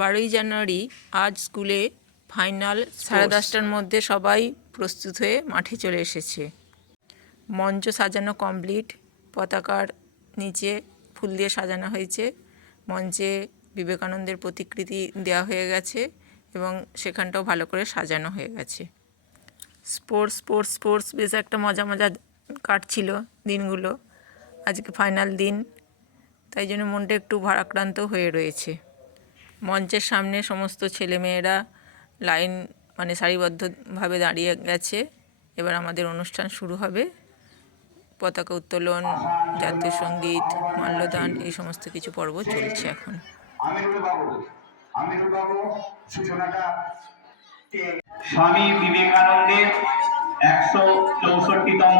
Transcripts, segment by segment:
12ই জানুয়ারি আজ স্কুলে ফাইনাল 10:30টার মধ্যে সবাই প্রস্তুত হয়ে মাঠে চলে এসেছে। মঞ্চ সাজানো কমপ্লিট, পতাকার নিচে ফুল দিয়ে সাজানো হয়েছে, মঞ্চে বিবেকানন্দের প্রতিকৃতি দেওয়া হয়ে গেছে এবং সেখানটাও ভালো করে সাজানো হয়ে গেছে। স্পোর্টস বেশ একটা মজা কাটছিল দিনগুলো। আজকে ফাইনাল দিন, তাই জন্য মনটা একটু ভারাক্রান্ত হয়ে রয়েছে। মঞ্চের সামনে সমস্ত ছেলেমেয়েরা লাইন সারিবদ্ধভাবে দাঁড়িয়ে গেছে। এবার আমাদের অনুষ্ঠান শুরু হবে। পতাকা উত্তোলন, জাতীয় সঙ্গীত, মাল্যদান, এই সমস্ত কিছু পর্ব চলছে এখন। স্বামী বিবেকানন্দের 164তম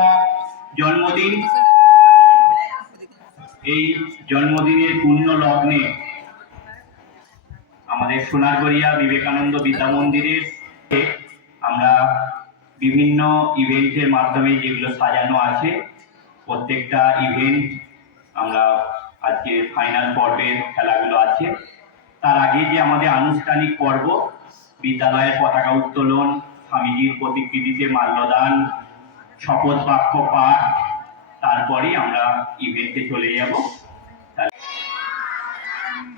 জন্মদিন। এই জন্মদিনের পূর্ণ লগ্নে আমাদের সোনারগড়িয়া বিবেকানন্দ বিদ্যা মন্দিরের আমরা বিভিন্ন ইভেন্টের মাধ্যমে যেগুলো সাজানো আছে, প্রত্যেকটা ইভেন্ট আমরা আজকে ফাইনাল পর্বের খেলাগুলো আছে। তার আগে যে আমাদের আনুষ্ঠানিক পর্ব, বিদ্যালয়ের পতাকা উত্তোলন, স্বামীজির প্রতিকৃতিতে মাল্যদান, শপথ বাক্য পাঠ, তারপরে আমরা ইভেন্টে চলে যাব।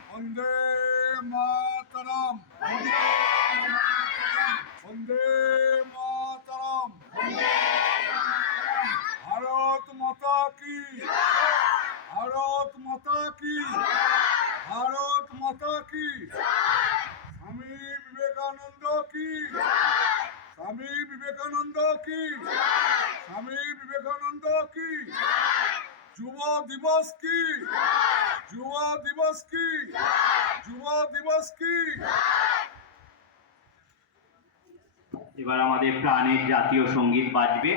বন্দে মাতরম, বন্দে মাতরম, ভারত মাতা কি, ভারত মাতা কি, ভারত মাতা কি, স্বামী বিবেকানন্দ কি, স্বামী বিবেকানন্দ কি, স্বামী বিবেকানন্দ কি, যুব দিবস কি, যুব দিবস কি, যুব দিবস কি। এবার আমাদের প্রাণের জাতীয় সঙ্গীত বাজবে।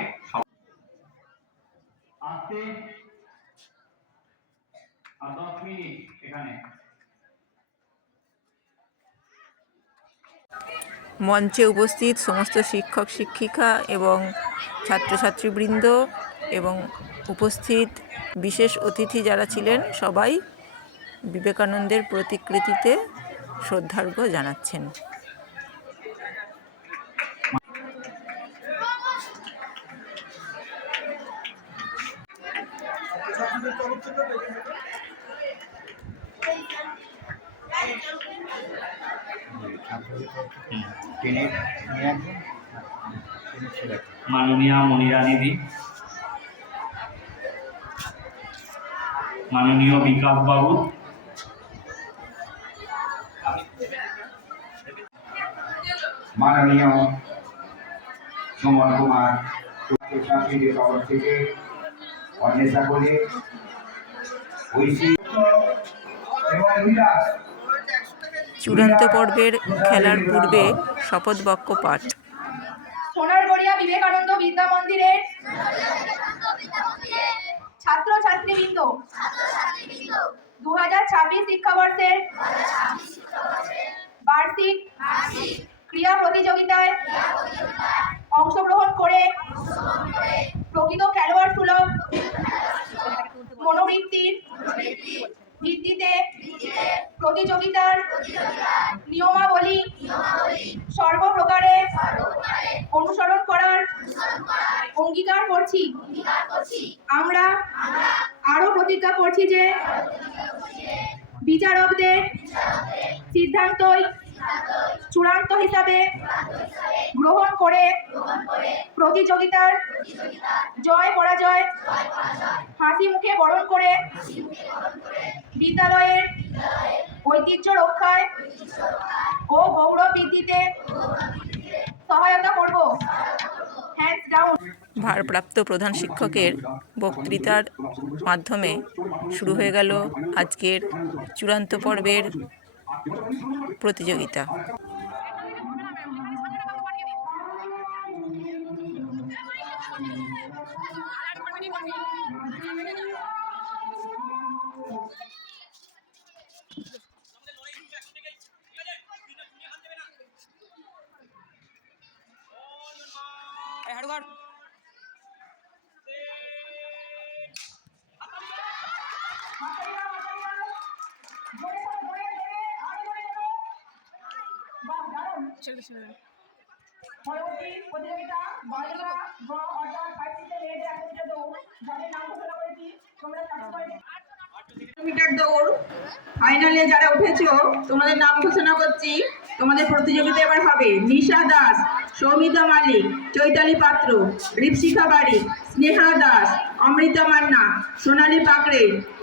আজকে 10 মিনিট এখানে। মঞ্চে উপস্থিত সমস্ত শিক্ষক শিক্ষিকা এবং ছাত্রছাত্রীবৃন্দ এবং উপস্থিত বিশেষ অতিথি যারা ছিলেন সবাই বিবেকানন্দের প্রতিকৃতিতে শ্রদ্ধার্ঘ্য জানাচ্ছেন। মাননীয়া মনিরানিদি, মাননীয় বিকাশ বাবু, মাননীয় সুমন কুমার তরফ থেকে অন্বেষা করে চূড়ান্ত পর্বের খেলার পূর্বে শপথ বাক্য পাঠ। সোনারগড়িয়া বিবেকানন্দ বিদ্যা মন্দিরের ছাত্রছাত্রীবৃন্দ 2026 শিক্ষাবর্ষের বার্ষিক ক্রীড়া প্রতিযোগিতায় অংশগ্রহণ করে প্রকৃত খেলোয়াড় সুলভ মনোবৃত্তির ভিত্তিতে প্রতিযোগিতার নিয়মাবলী সর্বপ্রকারে অনুসরণ করার অঙ্গীকার করছি। আমরা আরো প্রতিজ্ঞা করছি যে বিচারকদের সিদ্ধান্তই চূড়ান্ত হিসাবে গ্রহণ করে প্রতিযোগিতার জয় পরাজয় হাসি মুখে বরণ করে বিদ্যালয়ের ঐতিহ্য রক্ষায় ও গৌরব বৃদ্ধিতে সহায়তা করব। Hands down. ভারপ্রাপ্ত প্রধান শিক্ষকের বক্তৃতার মাধ্যমে শুরু হয়ে গেল আজকের চূড়ান্ত পর্বের প্রতিযোগিতা। পরবর্তী প্রতিযোগিতা বালিকা গ অর্থাৎ 5 থেকে মেয়েদের 100 মিটার দৌড়, যাদের নাম ঘোষণা করেছি তোমরা সাথে করে মিটার দৌড় ফাইনালে যারা উঠেছো তোমাদের নাম ঘোষণা করছি। তোমাদের প্রতিযোগিতা এবার হবে নিশা দাস, সৌমিতা মালিক, চৈতালি পাত্র, রিপশিখা বাড়ি, স্নেহা দাস, অমৃতা মান্না, সোনালী পাকড়ে,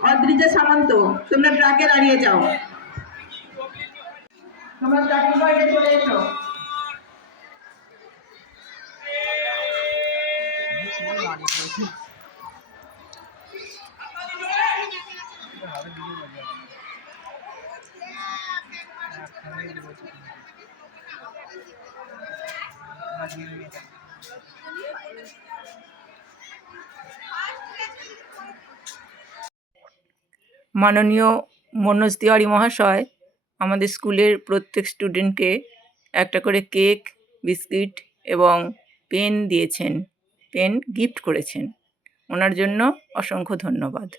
অদ্রিজা সামন্ত। তোমরা ট্রাকে দাঁড়িয়ে যাও, তোমরা স্টার্টিং পয়েন্টে চলে এসো। মাননীয় মনোজ তিওয়ারি মহাশয় আমাদের স্কুলের প্রত্যেক স্টুডেন্টকে একটা করে কেক, বিস্কিট এবং পেন দিয়েছেন, পেন গিফট করেছেন। ওনার জন্য অসংখ্য ধন্যবাদ।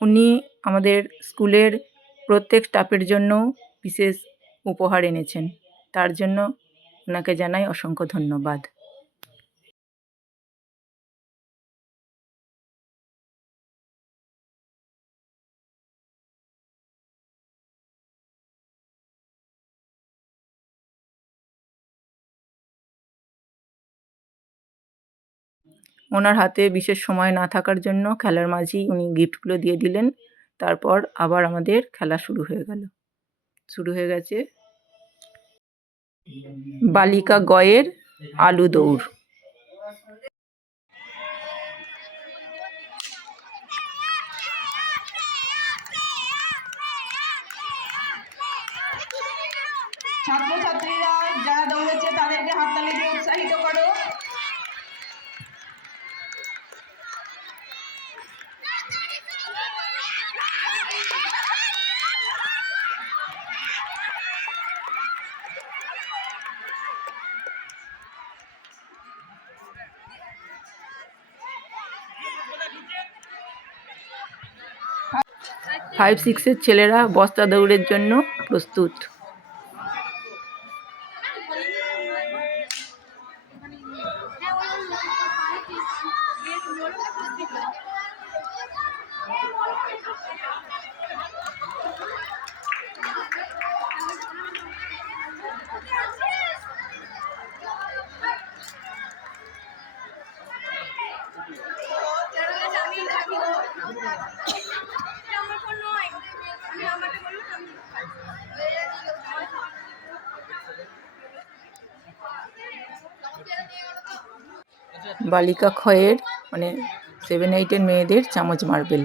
উনি আমাদের স্কুলের প্রত্যেক স্টাফের জন্য বিশেষ উপহার এনেছেন, তার জন্য ওনাকে জানাই অসংখ্য ধন্যবাদ। ওনার হাতে বিশেষ সময় না থাকার জন্য খেলার মাঝেই উনি গিফটগুলো দিয়ে দিলেন। তারপর আবার আমাদের খেলা শুরু হয়ে গেছে বালিকা গয়ের আলু দৌড়। ছাত্রছাত্রীরা যারা দৌড়েছে তাদেরকে হাততালি দিয়ে উৎসাহিত করো। ফাইভ সিক্সের ছেলেরা বস্তা দৌড়ের জন্য প্রস্তুত। বালিকা ক্ষয়ের মানে 7-8-এর মেয়েদের চামচ মার্বেল।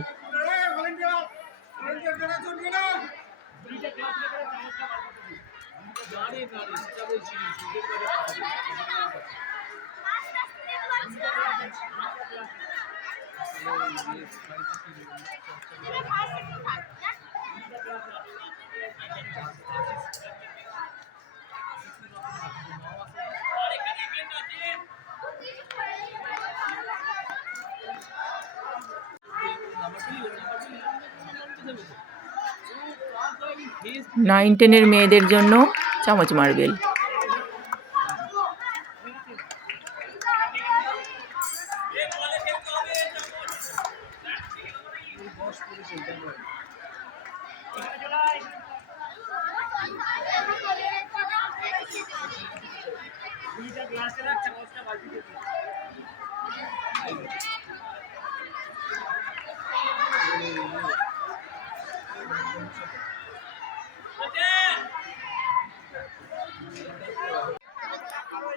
নাইন 10-এর মেয়েদের জন্য চামচ মার্বেল।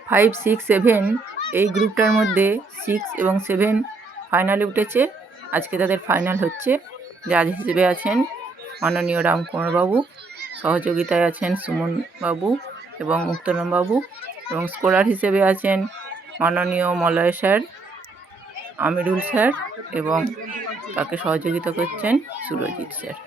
ফাইভ, 6, 7 এই গ্রুপটার মধ্যে 6 এবং 7 ফাইনালে উঠেছে। আজকে তাদের ফাইনাল হচ্ছে। জাজ হিসেবে আছেন মাননীয় রামকুমার বাবু, সহযোগিতায় আছেন সুমন বাবু এবং মুক্তরাম বাবু, এবং স্কোরার হিসেবে আছেন মাননীয় মলয় স্যার, আমিরুল স্যার, এবং তাকে সহযোগিতা করছেন সুরজিৎ স্যার।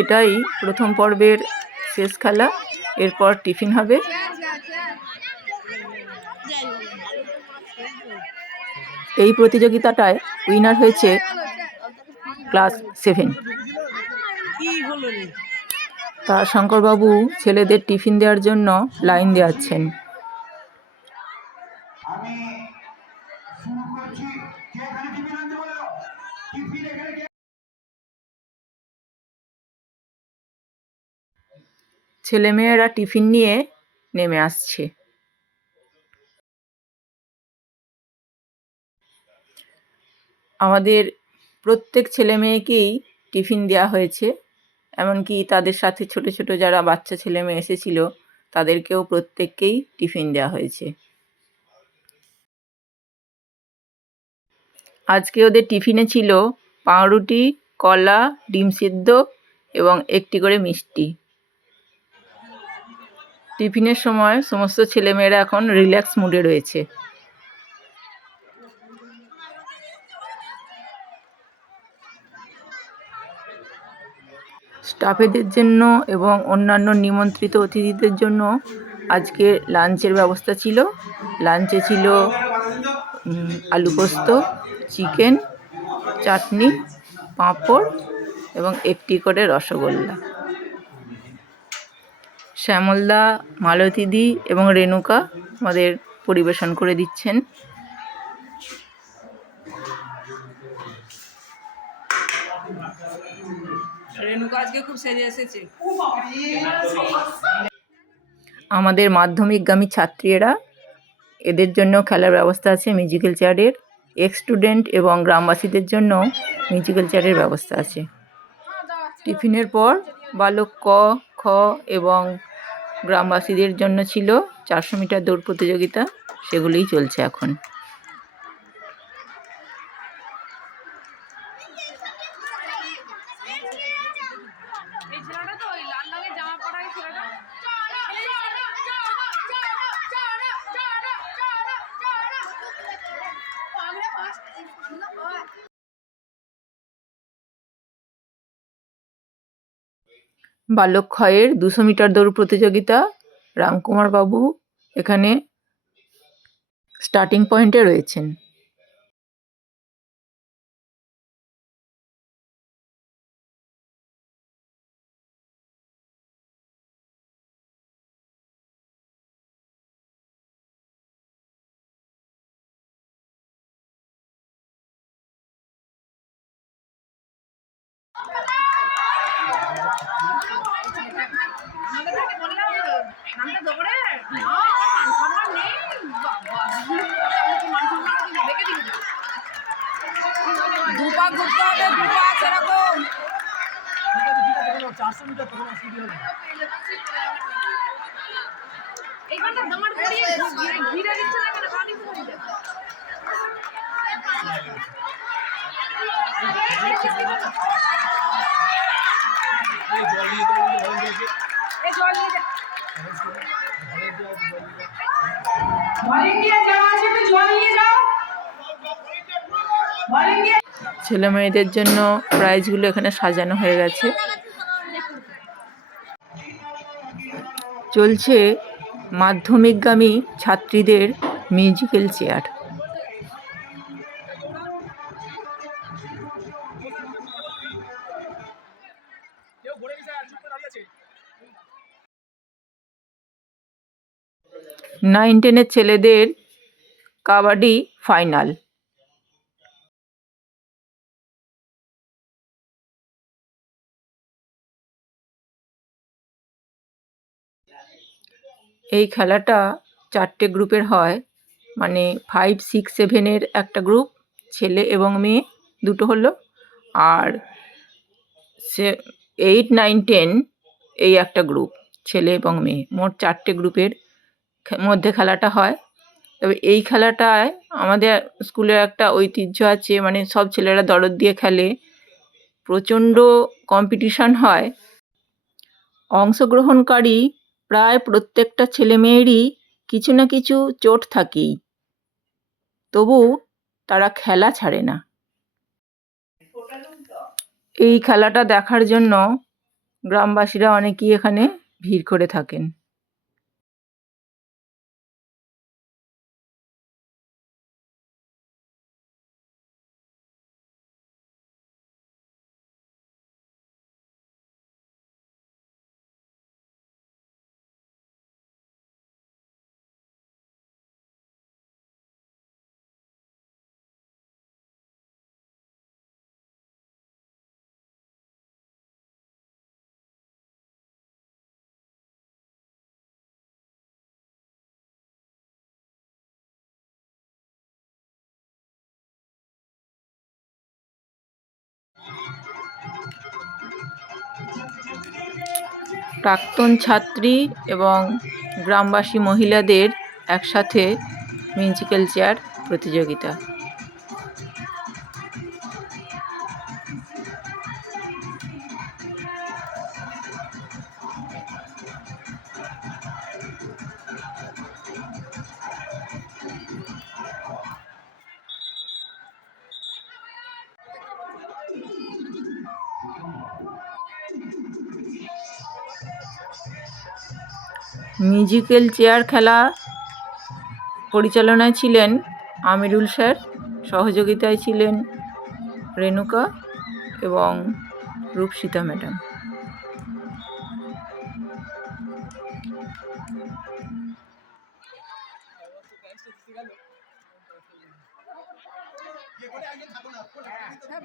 এটাই প্রথম পর্বের শেষ খেলা, এরপর টিফিন হবে। এই প্রতিযোগিতাটায় উইনার হয়েছে ক্লাস 7। তারাশঙ্করবাবু ছেলেদের টিফিন দেওয়ার জন্য লাইন দেওয়াচ্ছেন। আমি শুরু করছি। কে এখানে টিফিন আনতে বলো? টিফিন এখানে কে? ছেলেমেয়েরা টিফিন নিয়ে নেমে আসছে। আমাদের প্রত্যেক ছেলে মেয়েকেই টিফিন দেওয়া হয়েছে, এমনকি তাদের সাথে ছোট ছোট যারা বাচ্চা ছেলে মেয়ে এসেছিল তাদেরকেও প্রত্যেককেই টিফিন দেওয়া হয়েছে। আজকে ওদের টিফিনে ছিল পাউরুটি, কলা, ডিম সিদ্ধ এবং একটি করে মিষ্টি। টিফিনের সময় সমস্ত ছেলেমেয়েরা এখন রিল্যাক্স মুডে রয়েছে। স্টাফেদের জন্য এবং অন্যান্য নিমন্ত্রিত অতিথিদের জন্য আজকে লাঞ্চের ব্যবস্থা ছিল। লাঞ্চে ছিল আলু পোস্ত, চিকেন, চাটনি, পাঁপড় এবং একটি করে রসগোল্লা। শ্যামলদা, মালতীদি এবং রেণুকা আমাদের পরিবেশন করে দিচ্ছেন। রেণুকা আজকে খুব সেজে এসেছে। আমাদের মাধ্যমিকগামী ছাত্রীরা, এদের জন্য খেলার ব্যবস্থা আছে মিউজিক্যাল চেয়ারের। এক্স স্টুডেন্ট এবং গ্রামবাসীদের জন্য মিউজিক্যাল চেয়ারের ব্যবস্থা আছে। টিফিনের পর বালক ক, খ এবং গ্রামবাসীদের জন্য ছিল 400 মিটার দৌড় প্রতিযোগিতা, সেগুলোই চলছে এখন। বালক ক্ষয়ের 200 মিটার দৌড় প্রতিযোগিতা, রামকুমার বাবু এখানে স্টার্টিং পয়েন্টে রয়েছেন। ছেলে মেয়েদের জন্য প্রাইজগুলো এখানে সাজানো হয়ে গেছে। চলছে মাধ্যমিকগামী ছাত্রীদের মিউজিক্যাল চেয়ার। নাইন টেনের ছেলেদের কাবাডি ফাইনাল। এই খেলাটা 4টে গ্রুপের হয়, মানে 5, 6, 7-এর একটা গ্রুপ, ছেলে এবং মেয়ে দুটো হলো, আর 8, 9, 10 এই একটা গ্রুপ, ছেলে এবং মেয়ে, মোট 4টে গ্রুপের মধ্যে খেলাটা হয়। তবে এই খেলাটায় আমাদের স্কুলের একটা ঐতিহ্য আছে, মানে সব ছেলেরা দরদ দিয়ে খেলে, প্রচণ্ড কম্পিটিশন হয়। অংশগ্রহণকারী প্রায় প্রত্যেকটা ছেলেমেয়েরই কিছু না কিছু চোট থাকেই, তবু তারা খেলা ছাড়ে না। এই খেলাটা দেখার জন্য গ্রামবাসীরা অনেকেই এখানে ভিড় করে থাকেন। প্রাক্তন ছাত্রী এবং গ্রামবাসী মহিলাদের একসাথে মিউজিক্যাল চেয়ার প্রতিযোগিতা। মিউজিক্যাল চেয়ার খেলা পরিচালনায় ছিলেন আমিরুল স্যার, সহযোগিতায় ছিলেন রেণুকা এবং রূপসিতা ম্যাডাম।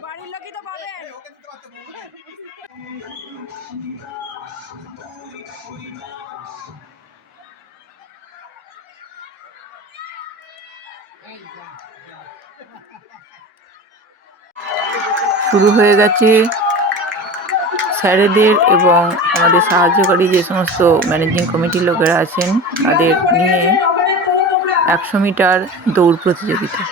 বাড়ির লোকই তো পাবে। শুরু হয়ে গেছে স্যারেদের এবং আমাদের সাহায্যকারী যে সমস্ত ম্যানেজিং কমিটির লোকেরা আছেন তাদের নিয়ে 100 মিটার দৌড় প্রতিযোগিতা।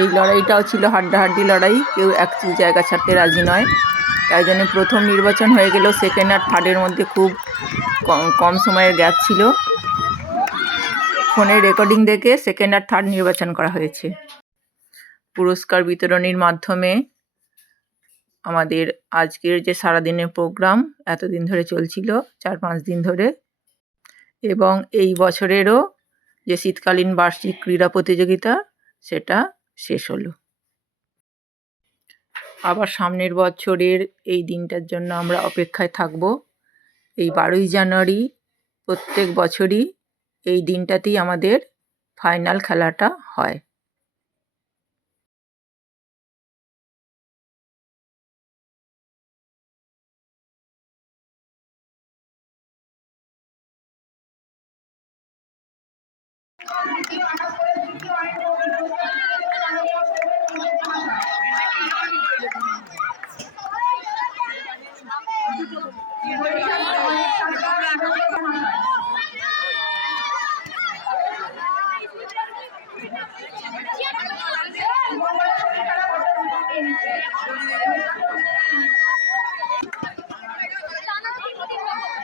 এই লড়াইটাও ছিল হাড্ডাহাড্ডি লড়াই, কেউ এক জায়গা ছাড়তে রাজি নয়। তাই জন্য প্রথম নির্বাচন হয়ে গেল, সেকেন্ড আর থার্ডের মধ্যে খুব কম সময়ের গ্যাপ ছিল। ফোনের রেকর্ডিং দেখে সেকেন্ড আর থার্ড নির্বাচন করা হয়েছে। পুরস্কার বিতরণীর মাধ্যমে আমাদের আজকের যে সারাদিনের প্রোগ্রাম এতদিন ধরে চলছিল, 4-5 দিন ধরে, এবং এই বছরেরও যে শীতকালীন বার্ষিক ক্রীড়া প্রতিযোগিতা সেটা শেষ হলো। আবার সামনের বছরের এই দিনটার জন্য আমরা অপেক্ষায় থাকব। এই 12ই জানুয়ারি প্রত্যেক বছরই এই দিনটাতেই আমাদের ফাইনাল খেলাটা হয়।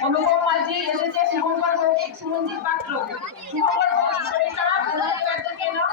অনুপম মাঝি এসেছে, শুভঙ্কর ভৌমিক, সুরঞ্জিত পাত্র। শুভঙ্কর ভৌমিক শরীরটা প্রধান একজনকে নাও।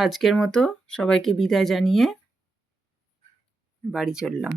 আজকের মতো সবাইকে বিদায় জানিয়ে বাড়ি চললাম।